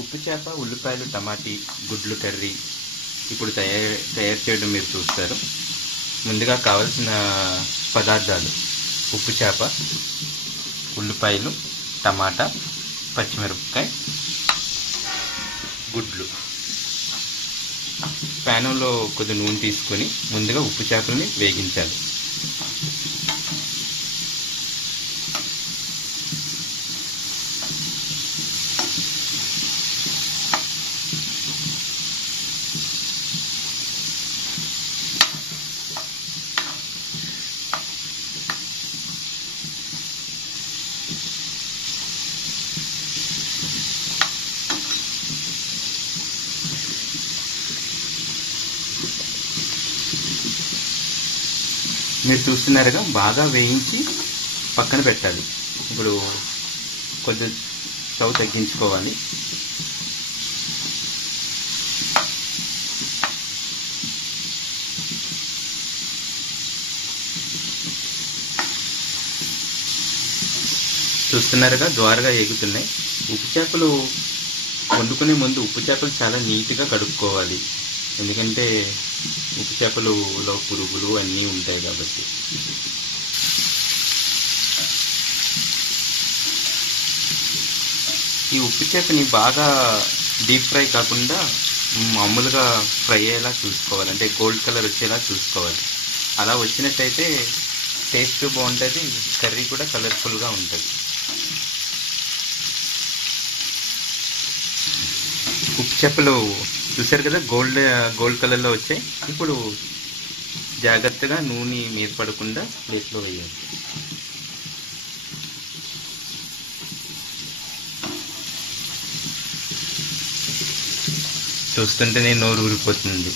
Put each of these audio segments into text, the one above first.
ఉప్పు చేప, ఉల్లిపాయలు, టమాటీ, గుడ్లు కర్రీ ఇప్పుడు తయారు చేయడం మీరు చూస్తారు. ముందుగా కావాల్సిన పదార్థాలు: ఉప్పు చేప, ఉల్లిపాయలు, టమాటా, పచ్చిమిరపకాయ, గుడ్లు. ప్యానులో కొద్ది నూనె తీసుకొని ముందుగా ఉప్పు చేపలని వేగించాలి. మీరు చూస్తున్నారుగా, బాగా వేయించి పక్కన పెట్టాలి. ఇప్పుడు కొద్దిగా స్టవ్ తగ్గించుకోవాలి. చూస్తున్నారుగా, ద్వారగా ఎగుతున్నాయి. ఉప్పు చేపలు వండుకునే ముందు ఉప్పు చేపలు చాలా నీట్గా కడుక్కోవాలి. ఎందుకంటే ఉప్పు చేపలులో పురుగులు అన్నీ ఉంటాయి కాబట్టి. ఈ ఉప్పు చేపని బాగా డీప్ ఫ్రై కాకుండా మామూలుగా ఫ్రై అయ్యేలా చూసుకోవాలి. అంటే గోల్డ్ కలర్ వచ్చేలా చూసుకోవాలి. అలా వచ్చినట్టయితే టేస్ట్ బాగుంటుంది, కర్రీ కూడా కలర్ఫుల్గా ఉంటుంది. ఉప్పు చేపలు చూసారు కదా, గోల్డ్ కలర్లో వచ్చాయి. ఇప్పుడు జాగ్రత్తగా నూనె మీద పడకుండా ప్లేట్లో వేయాలి. చూస్తుంటేనే నోరు ఊరిపోతుంది.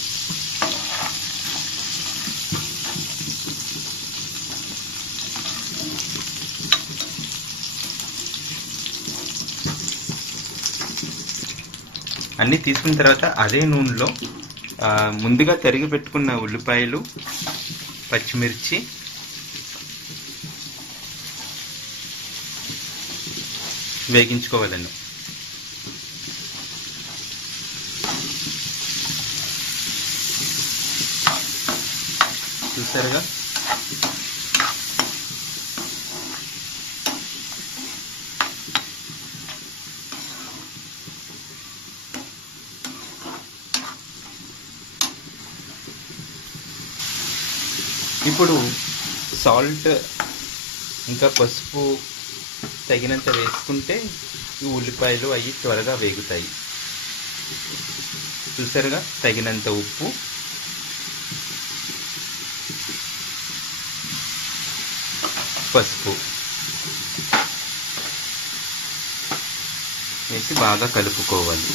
అన్నీ తీసుకున్న తర్వాత అదే నూనెలో ముందుగా తరిగి పెట్టుకున్న ఉల్లిపాయలు, పచ్చిమిర్చి, వేగించుకోవాలండి. చూసారుగా, ఇప్పుడు సాల్ట్ ఇంకా పసుపు తగినంత వేసుకుంటే ఈ ఉల్లిపాయలు అవి త్వరగా వేగుతాయి. చూసారుగా, తగినంత ఉప్పు, పసుపు వేసి బాగా కలుపుకోవాలి.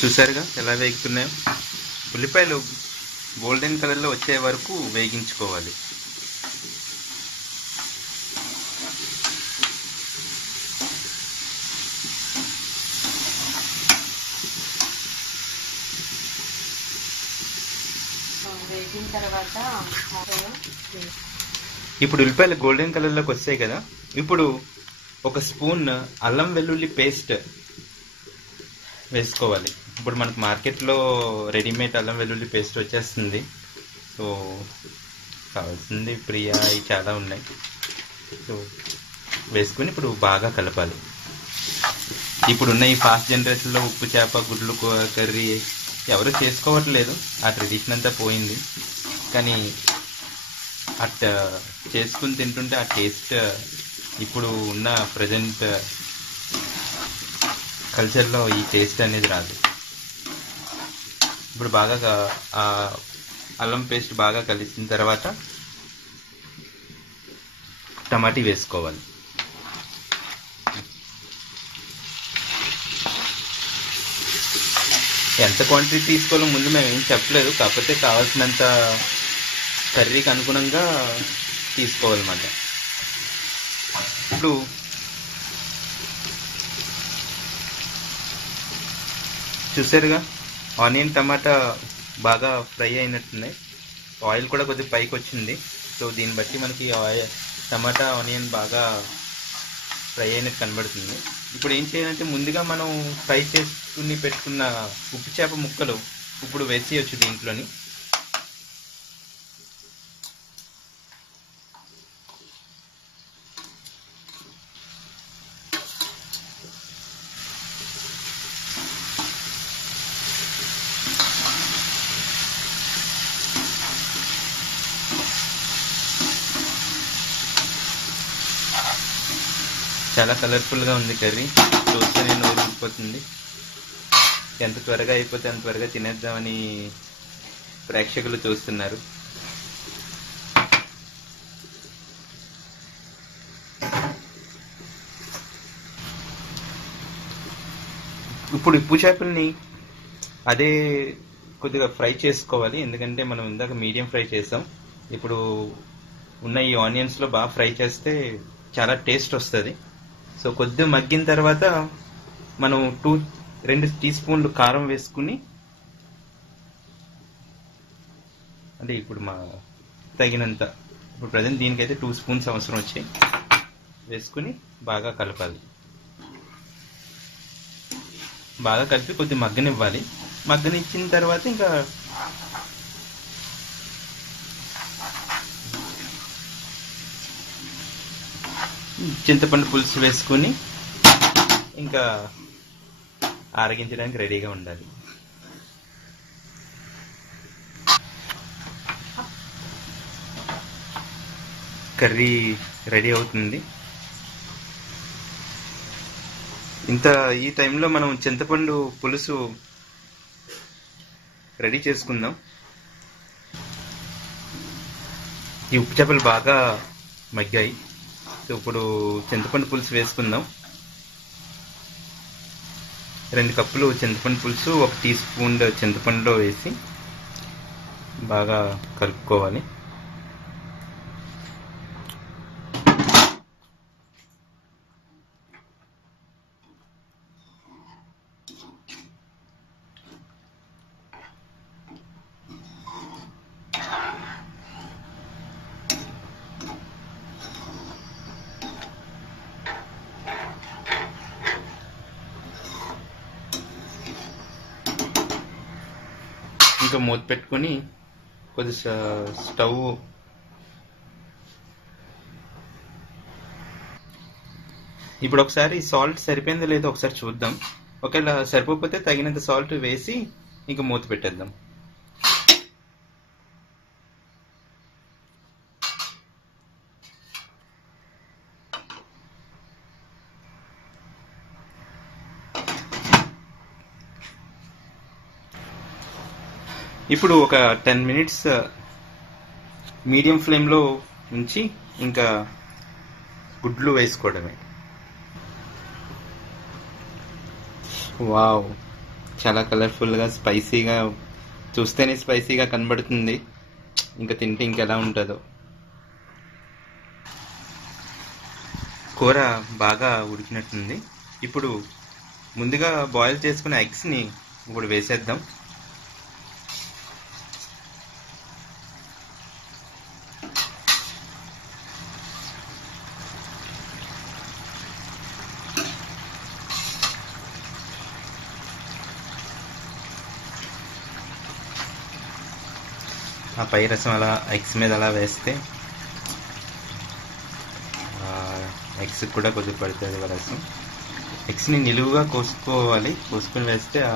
చూసారుగా ఎలా వేగుతున్నాయో. ఉల్లిపాయలు గోల్డెన్ కలర్లో వచ్చే వరకు వేగించుకోవాలి. ఇప్పుడు ఉల్లిపాయలు గోల్డెన్ కలర్లోకి వస్తాయి కదా. ఇప్పుడు ఒక స్పూన్ అల్లం వెల్లుల్లి పేస్ట్ వేసుకోవాలి. ఇప్పుడు మనకు మార్కెట్లో రెడీమేడ్ అల్లం వెల్లుల్లి పేస్ట్ వచ్చేస్తుంది. సో కావాల్సింది ప్రియా, ఇవి చాలా ఉన్నాయి. సో వేసుకొని ఇప్పుడు బాగా కలపాలి. ఇప్పుడున్న ఈ ఫాస్ట్ జనరేషన్లో ఉప్పు చేప, గుడ్లు కర్రీ ఎవరు చేసుకోవట్లేదు. ఆ ట్రెడిషన్ అంతా పోయింది. కానీ అట్ చేసుకుని తింటుంటే ఆ టేస్ట్ ఇప్పుడు ఉన్న ప్రజెంట్ కల్చర్లో ఈ టేస్ట్ అనేది రాదు. ఇప్పుడు బాగా ఆ అల్లం పేస్ట్ బాగా కలిసిన తర్వాత టమాటీ వేసుకోవాలి. ఎంత క్వాంటిటీ తీసుకోవాలో ముందు మేము ఏం చెప్పలేదు. కాకపోతే కావాల్సినంత కర్రీకి అనుగుణంగా తీసుకోవాలన్నమాట. ఇప్పుడు చూసారుగా, ఆనియన్ టమాటా బాగా ఫ్రై అయినట్టున్నాయి. ఆయిల్ కూడా కొద్దిగా పైకి వచ్చింది. సో దీన్ని బట్టి మనకి టమాటా ఆనియన్ బాగా ఫ్రై అయినట్టు కనబడుతుంది. ఇప్పుడు ఏం చేయాలంటే ముందుగా మనం ఫ్రై చేసుకుని పెట్టుకున్న ఉప్పు చేప ముక్కలు ఇప్పుడు వేసేయచ్చు దీంట్లోని. చాలా కలర్ఫుల్గా ఉంది కర్రీ, చూస్తేనే నోరు ఊరిపోతుంది. ఎంత త్వరగా అయిపోతే అంత త్వరగా తినేద్దామని ప్రేక్షకులు చూస్తున్నారు. ఇప్పుడు ఉప్పు చేపల్ని అదే కొద్దిగా ఫ్రై చేసుకోవాలి, ఎందుకంటే మనం ఇందాక మీడియం ఫ్రై చేసాం. ఇప్పుడు ఉన్న ఈ ఆనియన్స్లో బాగా ఫ్రై చేస్తే చాలా టేస్ట్ వస్తుంది. సో కొద్దిగా మగ్గిన తర్వాత మనం 2 టీ స్పూన్లు కారం వేసుకుని, అంటే ఇప్పుడు మా తగినంత, ఇప్పుడు ప్రజెంట్ దీనికైతే 2 స్పూన్స్ అవసరం వచ్చాయి, వేసుకుని బాగా కలపాలి. బాగా కలిపి కొద్దిగా మగ్గనివ్వాలి. మగ్గనిచ్చిన తర్వాత ఇంకా చింతపండు పులుసు వేసుకుని ఇంకా ఆరగించడానికి రెడీగా ఉండాలి. కర్రీ రెడీ అవుతుంది. ఈ టైంలో మనం చింతపండు పులుసు రెడీ చేసుకుందాం. ఈ ఉప్పు చేపలు బాగా మగ్గాయి. ఇప్పుడు చింతపండు పులుసు వేసుకుందాం. 2 కప్పులు చింతపండు పులుసు 1 టీ స్పూన్ చింతపండులో వేసి బాగా కలుపుకోవాలి. ఇంకా మూత పెట్టుకుని కొద్ది స్టవ్ ఇప్పుడు ఒకసారి సాల్ట్ సరిపోయిందో లేదో ఒకసారి చూద్దాం. ఒకవేళ సరిపోతే తగినంత సాల్ట్ వేసి ఇంకా మూత పెట్టేద్దాం. ఇప్పుడు ఒక 10 మినిట్స్ మీడియం ఫ్లేమ్లో ఉంచి ఇంకా గుడ్లు వేసుకోవడమే. వావ్, చాలా కలర్ఫుల్గా స్పైసీగా, చూస్తేనే స్పైసీగా కనబడుతుంది. ఇంకా తింటే ఇంకెలా ఉంటుందో. కూర బాగా ఉడికినట్టుంది. ఇప్పుడు ముందుగా బాయిల్ చేసుకున్న ఎగ్స్ని ఇప్పుడు వేసేద్దాం. ఆ పై రసం అలా ఎగ్స్ మీద అలా వేస్తే ఎగ్స్ కూడా కొద్దిగా పడుతుంది రసం. ఎగ్స్ని నిలువుగా కోసుకోవాలి. కోసుకొని వేస్తే ఆ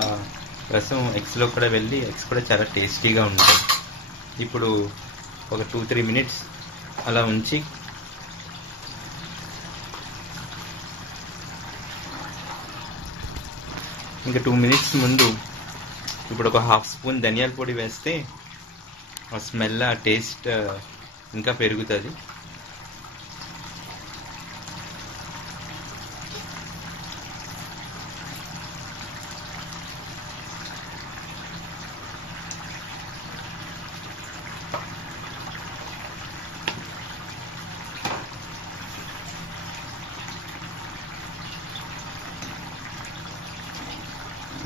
రసం ఎగ్స్లో కూడా వెళ్ళి ఎగ్స్ కూడా చాలా టేస్టీగా ఉంటాయి. ఇప్పుడు ఒక 2-3 మినిట్స్ అలా ఉంచి ఇంకా 2 మినిట్స్ ముందు ఇప్పుడు ఒక 1/2 స్పూన్ ధనియాల పొడి వేస్తే ఆ స్మెల్, ఆ టేస్ట్ ఇంకా పెరుగుతుంది.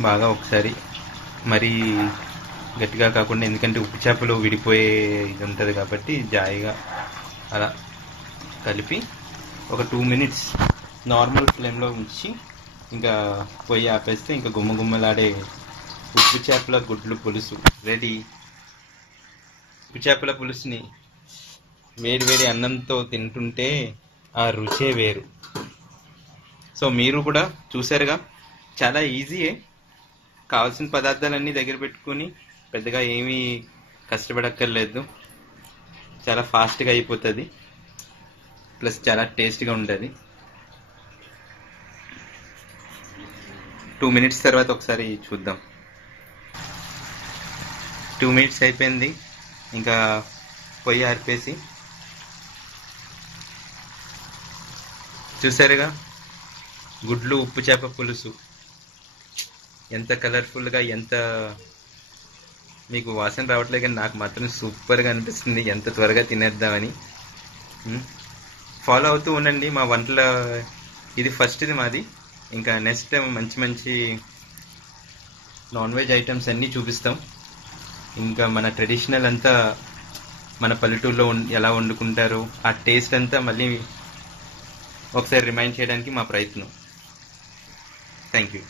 బాగా ఒకసారి మరీ గట్టిగా కాకుండా, ఎందుకంటే ఉప్పు చేపలు విడిపోయే ఇది ఉంటుంది కాబట్టి జాయిగా అలా కలిపి ఒక 2 minutes నార్మల్ ఫ్లేమ్లో ఉంచి ఇంకా పొయ్యి ఆపేస్తే ఇంకా గుమ్మగుమ్మలాడే ఉప్పు చేపల గుడ్లు పులుసు రెడీ. ఉప్పు చేపల పులుసుని వేడి అన్నంతో తింటుంటే ఆ రుచే వేరు. సో మీరు కూడా చూసారుగా, చాలా ఈజీయే. కావాల్సిన పదార్థాలన్నీ దగ్గర పెట్టుకొని పెద్దగా ఏమీ కష్టపడక్కర్లేదు. చాలా ఫాస్ట్గా అయిపోతుంది, ప్లస్ చాలా టేస్ట్గా ఉంటుంది. 2 minutes తర్వాత ఒకసారి చూద్దాం. 2 minutes అయిపోయింది. ఇంకా పొయ్యి ఆర్పేసి చూసారుగా, గుడ్లు ఉప్పు చేప పులుసు ఎంత కలర్ఫుల్గా, ఎంత మీకు వాసన రావట్లేదు కానీ నాకు మాత్రం సూపర్గా అనిపిస్తుంది. ఎంత త్వరగా తినేద్దామని. ఫాలో అవుతూ ఉండండి మా వంటల. ఇది ఫస్ట్ది మాది. ఇంకా నెక్స్ట్ టైం మంచి నాన్ వెజ్ ఐటమ్స్ అన్నీ చూపిస్తాం. ఇంకా మన ట్రెడిషనల్ అంతా, మన పల్లెటూరులో ఎలా వండుకుంటారో ఆ టేస్ట్ అంతా మళ్ళీ ఒకసారి రిమైండ్ చేయడానికి మా ప్రయత్నం. Thank you.